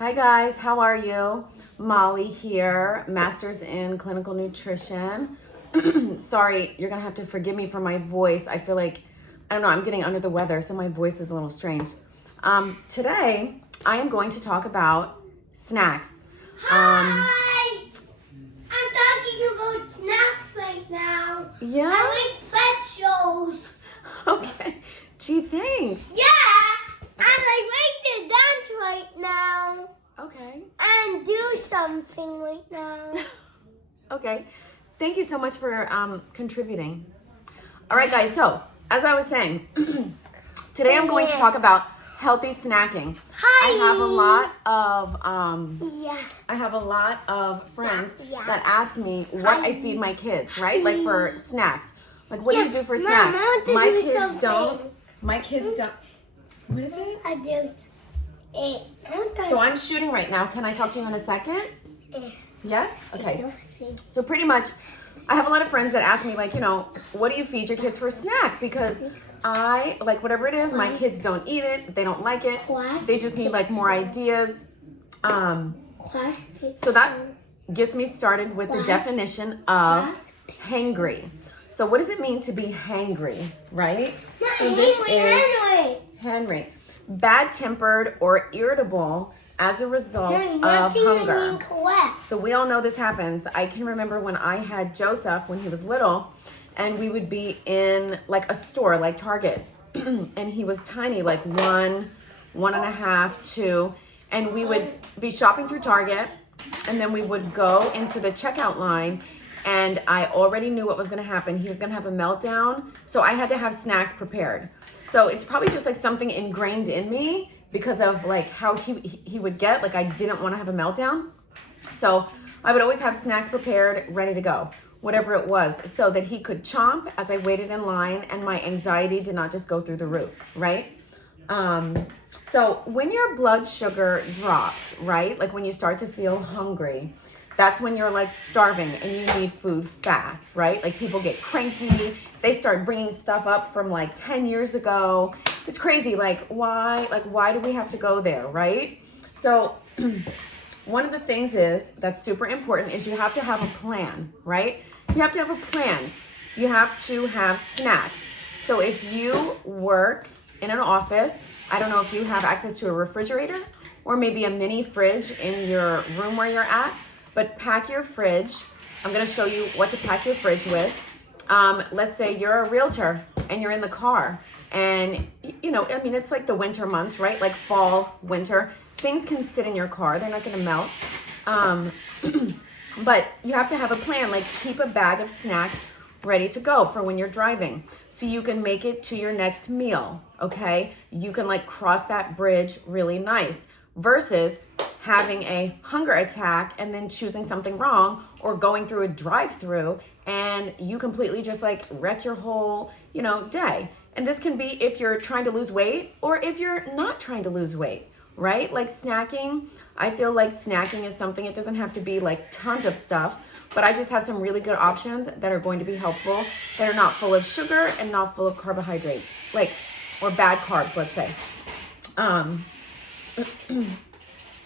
Hi guys, how are you? Molly here, Masters in Clinical Nutrition. Sorry, you're gonna have to forgive me for my voice. I feel like, I don't know, I'm getting under the weather, so my voice is a little strange. Today, I am going to talk about snacks. Hi! I'm talking about snacks right now. Yeah? I like pretzels. Okay. Gee, thanks. Yeah! And I like to dance right now. Okay. And do something right now. Okay. Thank you so much for contributing. All right, guys. So, as I was saying, today I'm going to talk about healthy snacking. Hi. I have a lot of friends Yeah. that ask me what I feed my kids, right? Like for snacks. Like, what do you do for Mom, snacks? I want to My do kids something. don't. My kids don't. What is it? I do it. So I'm shooting right now. Can I talk to you in a second? Yes? Okay. So pretty much, I have a lot of friends that ask me, like, what do you feed your kids for a snack? Because I, like, whatever it is, my kids don't eat it. They don't like it. They just need, like, more ideas. So that gets me started with the definition of hangry. So what does it mean to be hangry, right? So this is hangry. Bad-tempered or irritable as a result of hunger. So we all know this happens. I can remember when I had Joseph when he was little, and we would be in like a store like Target, and he was tiny, like 1.5, 2, and we would be shopping through Target, and then we would go into the checkout line, and I already knew what was going to happen. He was going to have a meltdown, so I had to have snacks prepared. So it's probably just like something ingrained in me because of like how he would get, like I didn't want to have a meltdown. So I would always have snacks prepared, ready to go, whatever it was, so that he could chomp as I waited in line and my anxiety did not just go through the roof, right? So when your blood sugar drops, right? Like when you start to feel hungry, that's when you're like starving and you need food fast, right? Like people get cranky. They start bringing stuff up from like 10 years ago. It's crazy. Like why do we have to go there, right? So one of the things that's super important is you have to have a plan, right? You have to have a plan. You have to have snacks. So if you work in an office, I don't know if you have access to a refrigerator or maybe a mini fridge in your room where you're at, but pack your fridge. I'm gonna show you what to pack your fridge with. Let's say you're a realtor and you're in the car and, it's like the winter months, right? Like fall, winter. Things can sit in your car. They're not gonna melt. But you have to have a plan, like keep a bag of snacks ready to go for when you're driving so you can make it to your next meal, okay? You can like cross that bridge really nice versus having a hunger attack and then choosing something wrong or going through a drive-through and you completely just like wreck your whole, day. And this can be if you're trying to lose weight or if you're not trying to lose weight, right? Like snacking, I feel like snacking is something, it doesn't have to be like tons of stuff, but I just have some really good options that are going to be helpful that are not full of sugar and not full of carbohydrates, or bad carbs, let's say.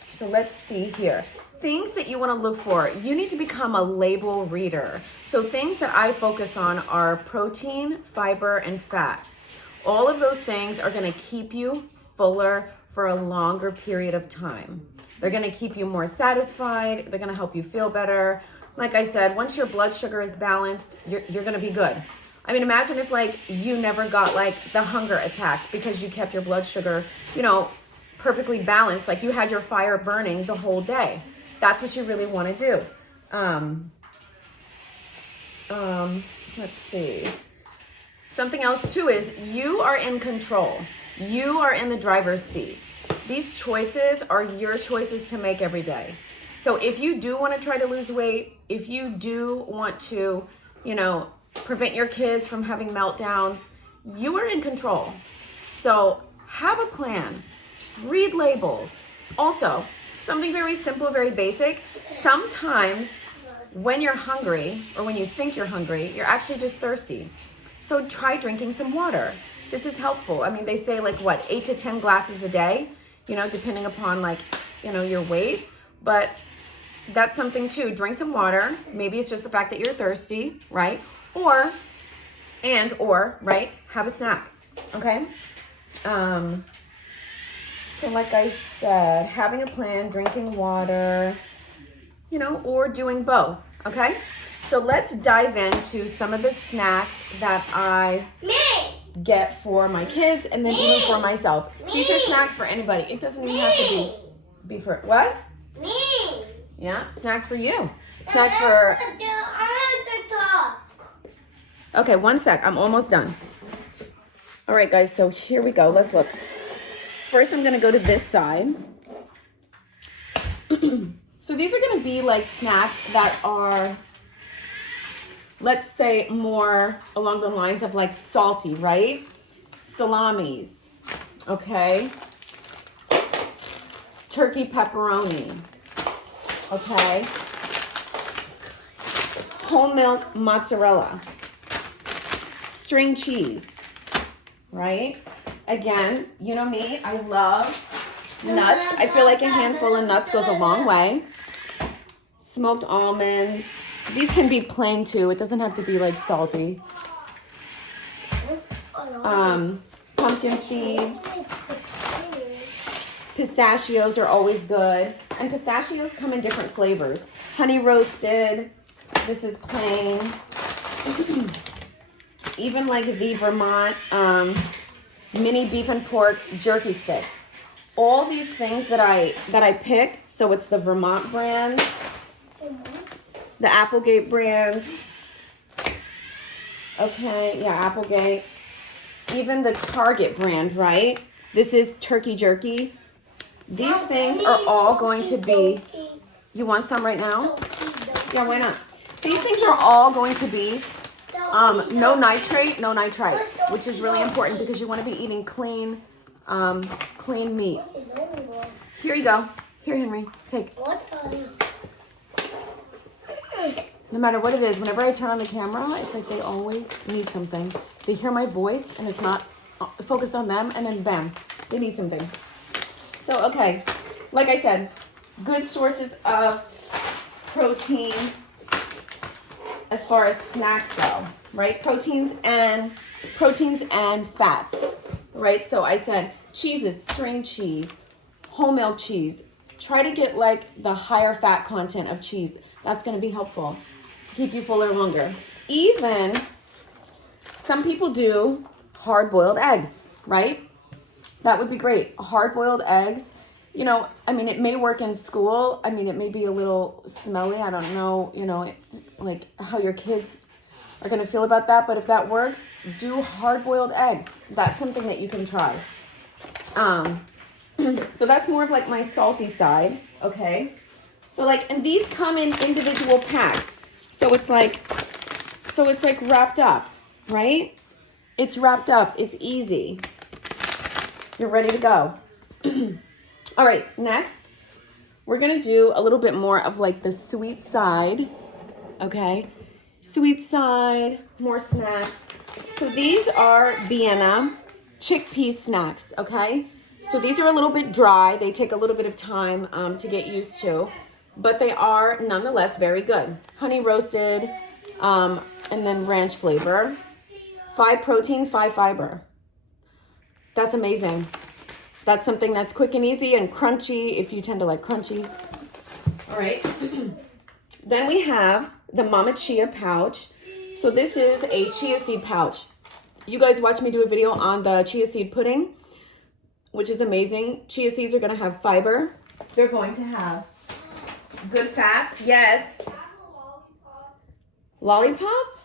So let's see here. Things that you want to look for. You need to become a label reader. So things that I focus on are protein, fiber, and fat. All of those things are going to keep you fuller for a longer period of time. They're going to keep you more satisfied. They're going to help you feel better. Like I said, once your blood sugar is balanced, you're going to be good. I mean, imagine if you never got the hunger attacks because you kept your blood sugar, perfectly balanced, like you had your fire burning the whole day. That's what you really want to do. Let's see. Something else too is you are in control. You are in the driver's seat. These choices are your choices to make every day. So if you do want to try to lose weight, if you do want to, prevent your kids from having meltdowns, you are in control. So have a plan. Read labels. Also, something very simple, very basic. Sometimes when you're hungry or when you think you're hungry, you're actually just thirsty. So try drinking some water. This is helpful. I mean, they say 8 to 10 glasses a day, depending upon your weight, but that's something too. Drink some water. Maybe it's just the fact that you're thirsty, right? Or, right, have a snack, okay? So like I said, having a plan, drinking water, or doing both, okay? So let's dive into some of the snacks that I get for my kids and then even for myself. These are snacks for anybody. It doesn't even have to be for, what? Me. Yeah, snacks for you. Snacks for... Okay, 1 sec. I'm almost done. All right, guys, so here we go. Let's look. First, I'm going to go to this side. So these are going to be like snacks that are, let's say, more along the lines of like salty, right? Salamis, okay? Turkey pepperoni, okay? Whole milk mozzarella. String cheese, right? Again, you know me, I love nuts. I feel like a handful of nuts goes a long way. Smoked almonds. These can be plain too. It doesn't have to be like salty. Pumpkin seeds. Pistachios are always good. And pistachios come in different flavors. Honey roasted. This is plain. Even like the Vermont mini beef and pork jerky sticks. All these things that I pick, so it's the Vermont brand, the Applegate brand. Okay, yeah, Applegate. Even the Target brand, right? This is turkey jerky. These things are all going to be, you want some right now? Yeah, why not? These things are all going to be no nitrate, no nitrite, which is really important because you want to be eating clean meat. Here you go. Here, Henry, take. No matter what it is, whenever I turn on the camera, it's like they always need something. They hear my voice and it's not focused on them, and then bam, they need something. So, okay, like I said, good sources of protein as far as snacks go, right? Proteins and fats, right? So I said cheeses, string cheese, whole milk cheese. Try to get like the higher fat content of cheese. That's going to be helpful to keep you fuller longer. Even some people do hard-boiled eggs, right? That would be great. Hard-boiled eggs. It may work in school. It may be a little smelly. I don't know, like how your kids are going to feel about that. But if that works, do hard-boiled eggs. That's something that you can try. So that's more of like my salty side, okay? So and these come in individual packs. So it's like wrapped up, right? It's wrapped up. It's easy. You're ready to go. All right, next, we're going to do a little bit more of like the sweet side, okay? Sweet side, more snacks. So these are Vienna chickpea snacks, okay? So these are a little bit dry. They take a little bit of time to get used to, but they are nonetheless very good. Honey roasted, and then ranch flavor. 5 protein, 5 fiber. That's amazing. That's something that's quick and easy and crunchy if you tend to like crunchy. All right. Then we have the Mama Chia pouch. So this is a chia seed pouch. You guys watch me do a video on the chia seed pudding, which is amazing. Chia seeds are going to have fiber. They're going to have good fats. Yes. Lollipop?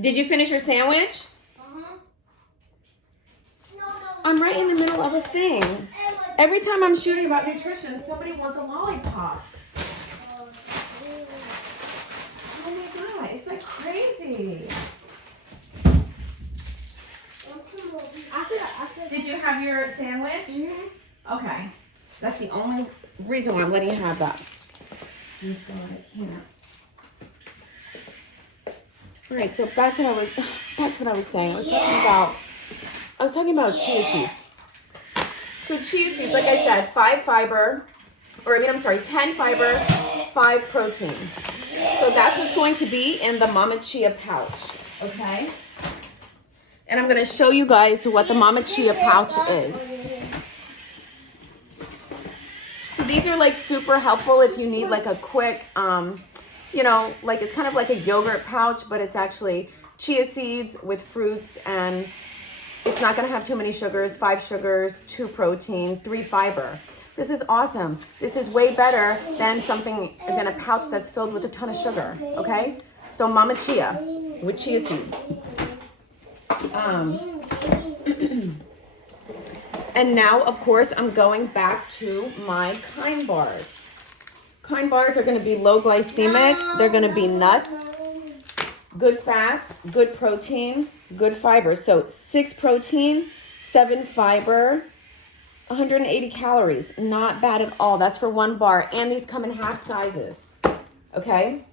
Did you finish your sandwich? I'm right in the middle of a thing. Every time I'm shooting about nutrition, somebody wants a lollipop. Oh my God, it's like crazy. Did you have your sandwich? Mm-hmm. Okay. That's the only reason why I'm letting you have that. Oh God, I can't. All right, so back to what I was saying. I was talking about chia seeds. So chia seeds, like I said, 5 fiber, or I mean, I'm sorry, 10 fiber, 5 protein. So that's what's going to be in the Mama Chia pouch, okay? And I'm going to show you guys what the Mama Chia pouch is. So these are like super helpful if you need like a quick, you know, like it's kind of like a yogurt pouch, but it's actually chia seeds with fruits, and it's not going to have too many sugars, 5 sugars, 2 protein, 3 fiber. This is awesome. This is way better than a pouch that's filled with a ton of sugar, okay? So Mama Chia with chia seeds. And now, of course, I'm going back to my Kind bars. Kind bars are going to be low glycemic. They're going to be nuts, good fats, good protein, good fiber. So 6 protein, 7 fiber, 180 calories. Not bad at all. That's for 1 bar. And these come in half sizes. Okay?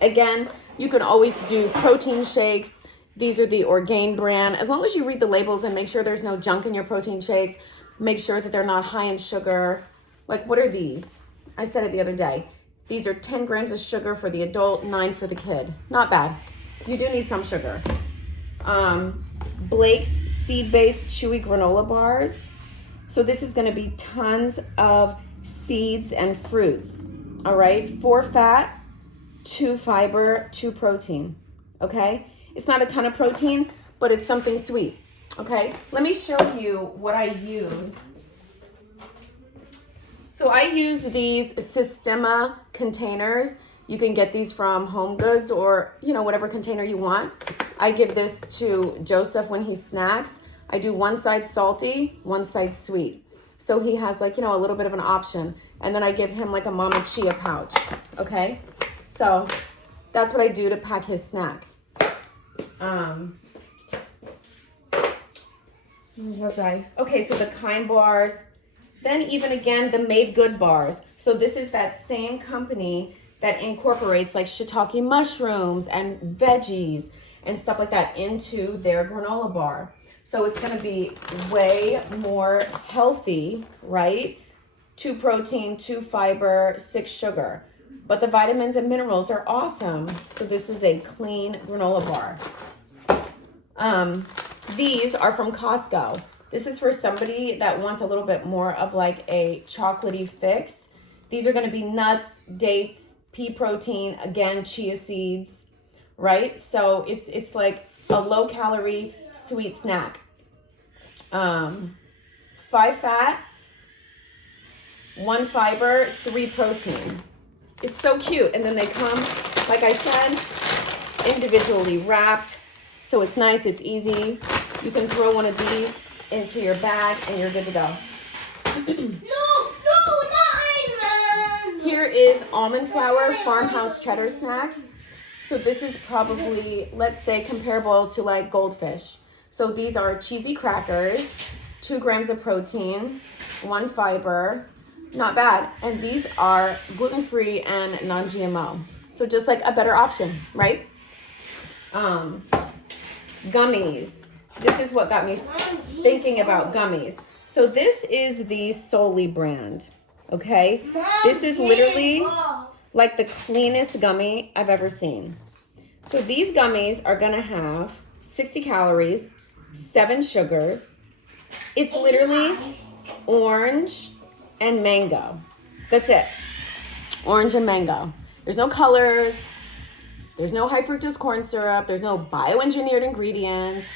Again, you can always do protein shakes. These are the Orgain brand. As long as you read the labels and make sure there's no junk in your protein shakes, make sure that they're not high in sugar. Like, what are these? I said it the other day. These are 10 grams of sugar for the adult, 9 for the kid. Not bad. You do need some sugar. Blake's seed-based chewy granola bars. So this is going to be tons of seeds and fruits. All right, 4 fat, 2 fiber, 2 protein. Okay, it's not a ton of protein, but it's something sweet. Okay, let me show you what I use. So I use these Systema containers. You can get these from Home Goods or, you know, whatever container you want. I give this to Joseph when he snacks. I do 1 side salty, 1 side sweet. So he has like, you know, a little bit of an option. And then I give him like a Mama Chia pouch, okay? So that's what I do to pack his snack. What was I? Okay, so the Kind bars. Then even again, the Made Good bars. So this is that same company that incorporates like shiitake mushrooms and veggies and stuff like that into their granola bar. So it's going to be way more healthy, right? 2 protein, 2 fiber, 6 sugar. But the vitamins and minerals are awesome. So this is a clean granola bar. These are from Costco. This is for somebody that wants a little bit more of like a chocolatey fix. These are going to be nuts, dates, pea protein, again, chia seeds, right? So it's like a low calorie sweet snack. 5 fat, 1 fiber, 3 protein. It's so cute. And then they come, like I said, individually wrapped. So it's nice, it's easy. You can throw one of these into your bag and you're good to go. Here is almond flour farmhouse cheddar snacks. So this is probably, let's say, comparable to like Goldfish. So these are cheesy crackers, 2 grams of protein, 1 fiber, not bad. And these are gluten-free and non-GMO. So just like a better option, right? Gummies. This is what got me thinking about gummies. So this is the Soli brand, okay? This is literally like the cleanest gummy I've ever seen. So these gummies are gonna have 60 calories, 7 sugars. It's literally orange and mango. That's it. Orange and mango. There's no colors. There's no high fructose corn syrup. There's no bioengineered ingredients.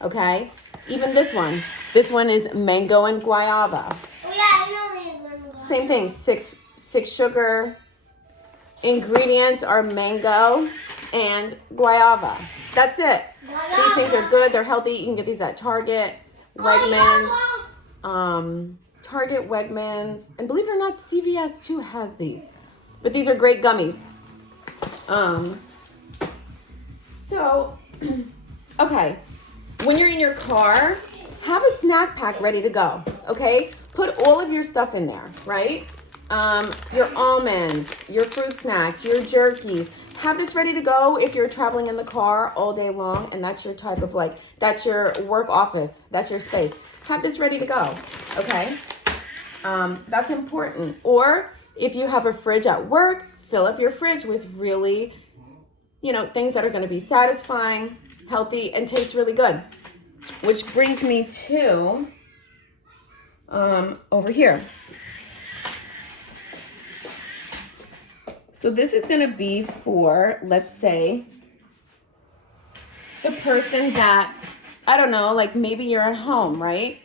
Okay? Even this one. This one is mango and guayaba. Oh, yeah, I know. Same thing. 6 sugar. Ingredients are mango and guayaba. That's it. These things are good. They're healthy. You can get these at Target, Wegmans, and believe it or not, CVS too has these. But these are great gummies. So, okay. When you're in your car, have a snack pack ready to go, okay? Put all of your stuff in there, right? Your almonds, your fruit snacks, your jerkies. have this ready to go if you're traveling in the car all day long and that's your type of like, that's your work office, that's your space. Have this ready to go, okay? That's important. Or if you have a fridge at work, fill up your fridge with really, things that are going to be satisfying, healthy, and taste really good. Which brings me to over here. So this is going to be for, let's say, the person that, I don't know, like maybe you're at home, right?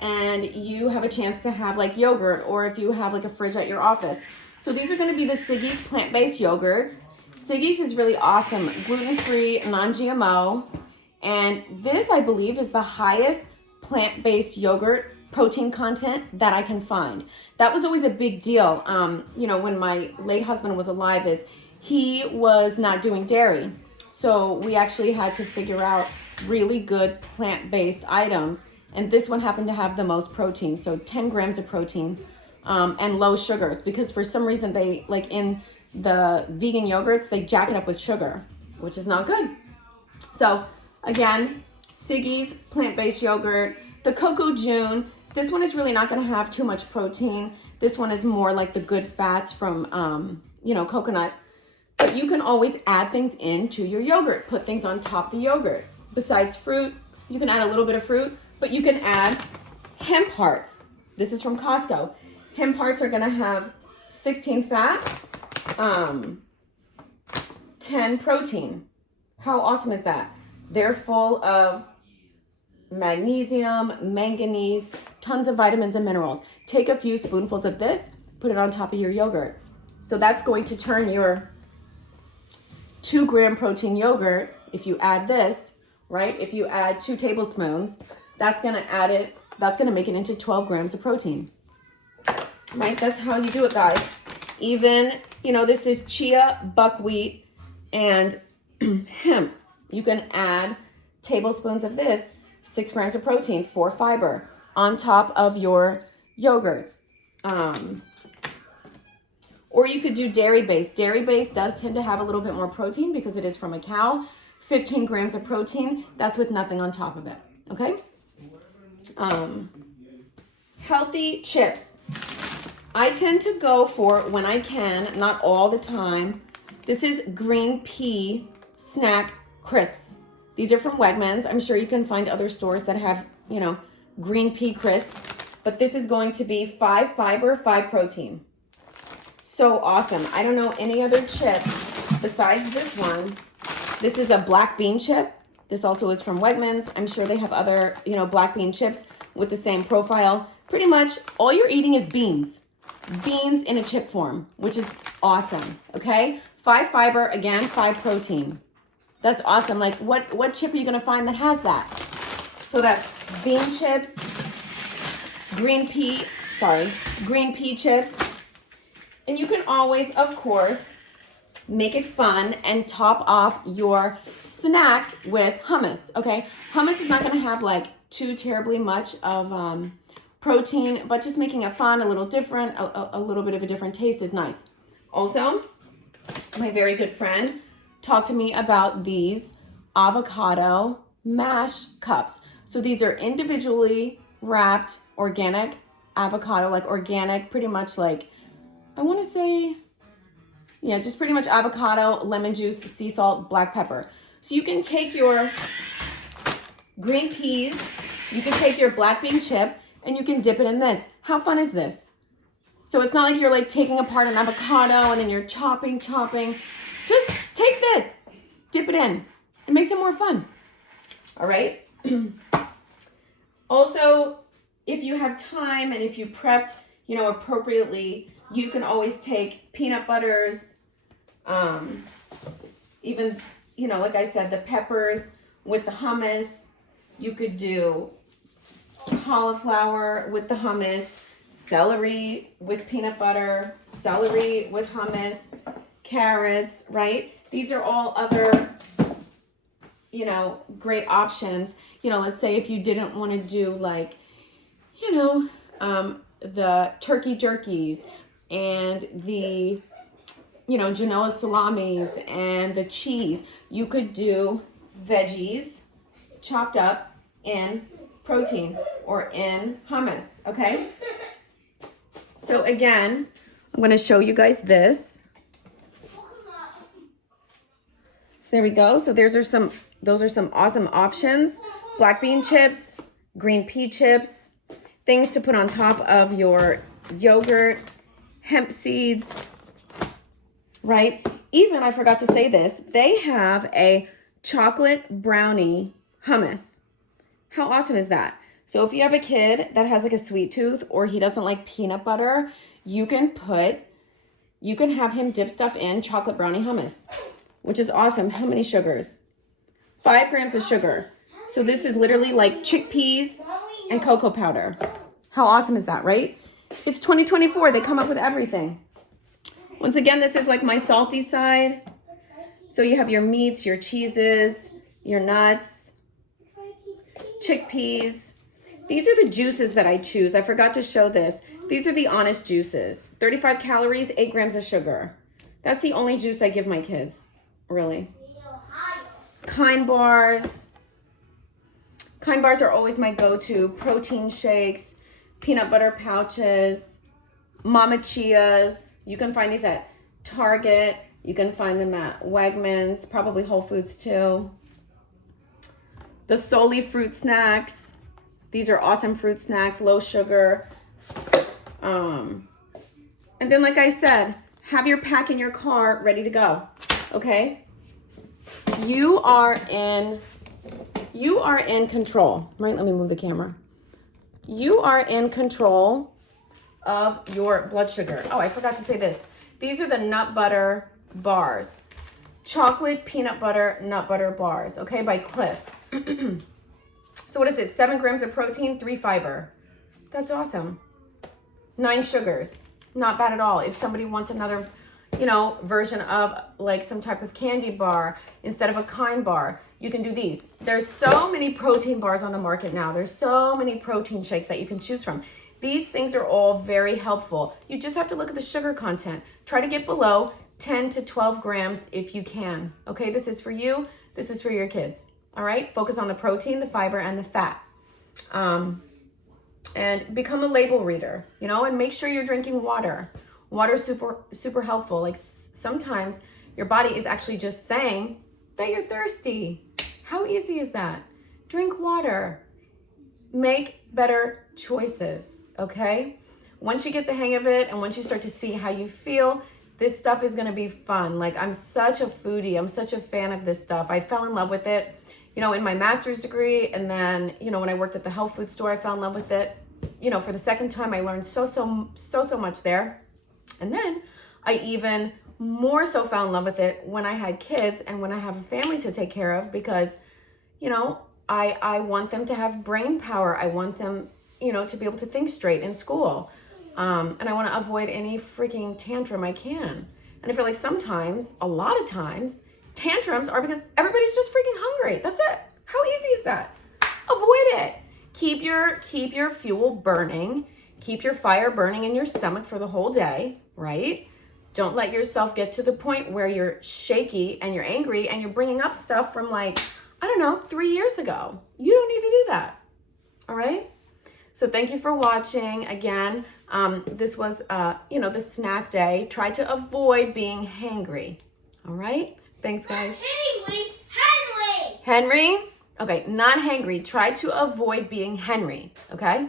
And you have a chance to have like yogurt, or if you have like a fridge at your office. So these are going to be the Siggi's plant-based yogurts. Siggi's is really awesome, gluten-free, non-GMO. And this, I believe, is the highest plant-based yogurt protein content that I can find. That was always a big deal, when my late husband was alive, is he was not doing dairy. So we actually had to figure out really good plant-based items. And this one happened to have the most protein, so 10 grams of protein and low sugars, because for some reason they, like in the vegan yogurts, they jack it up with sugar, which is not good. So again, Siggi's plant-based yogurt, the Cocoa June. This one is really not going to have too much protein. This one is more like the good fats from, coconut. But you can always add things into your yogurt, put things on top of the yogurt. Besides fruit, you can add a little bit of fruit, but you can add hemp hearts. This is from Costco. Hemp hearts are going to have 16 fat, 10 protein. How awesome is that? They're full of magnesium, manganese, tons of vitamins and minerals. Take a few spoonfuls of this, put it on top of your yogurt. So that's going to turn your 2 gram protein yogurt, if you add this, right? If you add 2 tablespoons, that's going to make it into 12 grams of protein. Right? That's how you do it, guys. Even, this is chia, buckwheat, and hemp. You can add tablespoons of this, 6 grams of protein, 4 fiber, on top of your yogurts. Or you could do dairy-based. Dairy-based does tend to have a little bit more protein because it is from a cow. 15 grams of protein, that's with nothing on top of it, okay? Healthy chips. I tend to go for, when I can, not all the time, this is green pea snack crisps. These are from Wegmans. I'm sure you can find other stores that have, green pea crisps. But this is going to be 5 fiber, 5 protein. So awesome. I don't know any other chip besides this one. This is a black bean chip. This also is from Wegmans. I'm sure they have other, black bean chips with the same profile. Pretty much all you're eating is beans. Beans in a chip form, which is awesome, okay? 5 fiber, again, 5 protein. That's awesome. Like, what chip are you going to find that has that? So that's bean chips, green pea chips. And you can always, of course, make it fun and top off your snacks with hummus, okay? Hummus is not going to have, like, too terribly much of protein, but just making it fun, a little different, a little bit of a different taste is nice. Also, my very good friend talked to me about these avocado mash cups. So these are individually wrapped organic avocado, like organic, pretty much like, I want to say, yeah, just pretty much avocado, lemon juice, sea salt, black pepper. So you can take your green peas, you can take your black bean chip, and you can dip it in this. How fun is this? So it's not like you're like taking apart an avocado and then you're chopping. Just take this, dip it in. It makes it more fun. All right? Also, if you have time and if you prepped, appropriately, you can always take peanut butters, even, like I said, the peppers with the hummus. You could do cauliflower with the hummus, celery with peanut butter, celery with hummus, carrots, right? These are all other, great options. Let's say if you didn't want to do like, the turkey jerkies and the, Genoa salamis and the cheese. You could do veggies chopped up in protein or in hummus, okay? So again, I'm going to show you guys this. So there we go. So those are some awesome options. Black bean chips, green pea chips, things to put on top of your yogurt, hemp seeds, right? Even, I forgot to say this, they have a chocolate brownie hummus. How awesome is that? So if you have a kid that has like a sweet tooth or he doesn't like peanut butter, you can have him dip stuff in chocolate brownie hummus, which is awesome. How many sugars? 5 grams of sugar. So this is literally like chickpeas and cocoa powder. How awesome is that, right? It's 2024. They come up with everything. Once again, this is like my salty side. So you have your meats, your cheeses, your nuts, chickpeas. These are the juices that I choose. I forgot to show this. These are the Honest juices. 35 calories, 8 grams of sugar. That's the only juice I give my kids, really. Kind bars. Kind bars are always my go-to. Protein shakes, peanut butter pouches, Mama Chias. You can find these at Target. You can find them at Wegmans, probably Whole Foods too. The Soli fruit snacks. These are awesome fruit snacks, low sugar. And then, like I said, have your pack in your car ready to go, okay? You are in control, right? Let me move the camera. You are in control of your blood sugar. Oh, I forgot to say this. These are the nut butter bars. Chocolate peanut butter nut butter bars, okay, by Cliff. So what is it? 7 grams of protein, 3 fiber. That's awesome. 9 sugars. Not bad at all. If somebody wants another, version of like some type of candy bar instead of a Kind bar, you can do these. There's so many protein bars on the market now. There's so many protein shakes that you can choose from. These things are all very helpful. You just have to look at the sugar content. Try to get below 10 to 12 grams if you can. Okay, this is for you. This is for your kids. All right, focus on the protein, the fiber, and the fat. And become a label reader, and make sure you're drinking water. Water is super helpful. Like sometimes your body is actually just saying that you're thirsty. How easy is that? Drink water. Make better choices, okay? Once you get the hang of it and once you start to see how you feel, this stuff is gonna be fun. Like I'm such a foodie. I'm such a fan of this stuff. I fell in love with it, in my master's degree. And then, when I worked at the health food store, I fell in love with it. For the second time, I learned so much there. And then I even more so fell in love with it when I had kids and when I have a family to take care of because, I want them to have brain power. I want them, to be able to think straight in school. And I want to avoid any freaking tantrum I can. And I feel like sometimes, a lot of times, tantrums are because everybody's just freaking hungry. That's it. How easy is that? Avoid it. Keep your fuel burning. Keep your fire burning in your stomach for the whole day, right? Don't let yourself get to the point where you're shaky and you're angry and you're bringing up stuff from 3 years ago. You don't need to do that, all right? So thank you for watching. Again, this was, the snack day. Try to avoid being hangry, all right? Thanks, guys. Henry? Okay, not hangry. Try to avoid being Henry, okay?